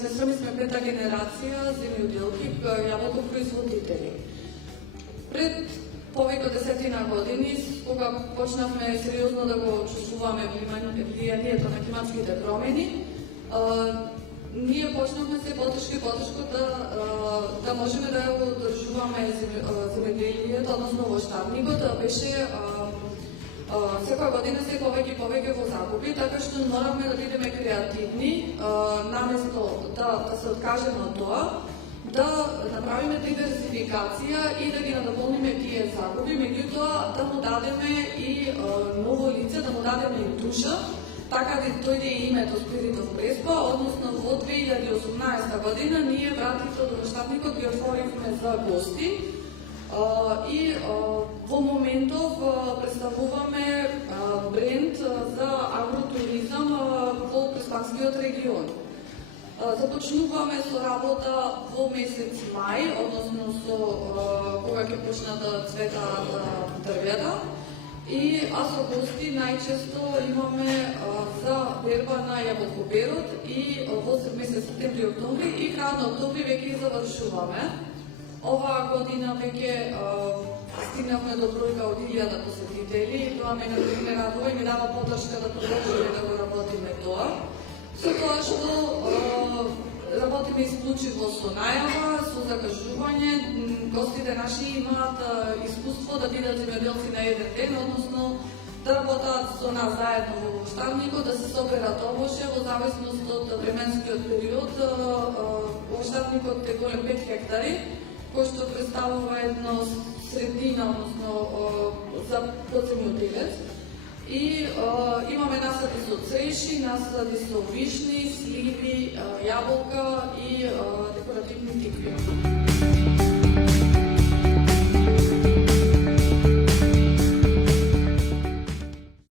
сестра ми сме пета генерација земјоделки, јаболкопроизводители. Пред повеќе од 10 години, кога почнавме сериозно да го чувствуваме влијанието на климатските промени, ние почнавме се потешко да можеме да го одржуваме земјоделието, односно воштарникот беше секоја година се повеќе во загуби, така што моравме да бидеме креативни, наместо да се откажеме од тоа, да направиме диверсификација и да ги надополниме тие загуби, меѓутоа да му дадеме и ново лице, да му дадеме и душа, така да дојде и името Spirit of Prespa, односно во 2018 година ние вратите од воштарникот ги отворивме за гости и во моментов представуваме бренд за агротуризам во Преспанскиот регион. Започнуваме со работа во месец мај, односно со кога ќе почнат да цветаат дрвета, а со гости најчесто имаме за берба на јаболкоперот и во месец септември-октомври и крај на октомври веќе завршуваме. Оваа година веќе стигнавме до бројка од 1000 посетители и тоа мене радува и ми дава поддршка да продолжиме да го работиме тоа. Со тоа што работиме исклучиво со најава, со закажување, гостите наши имаат искуство да бидат земјоделци на еден ден, односно да работат со нас заедно во воштарникот, да се соберат овоше во зависност од временскиот период. Воштарникот е голем 5 хектари, кој што представува едно средина, односно за земјоделец. И имаме насади со цреши, насади со вишни, сливи, јаболка и декоративни тикви.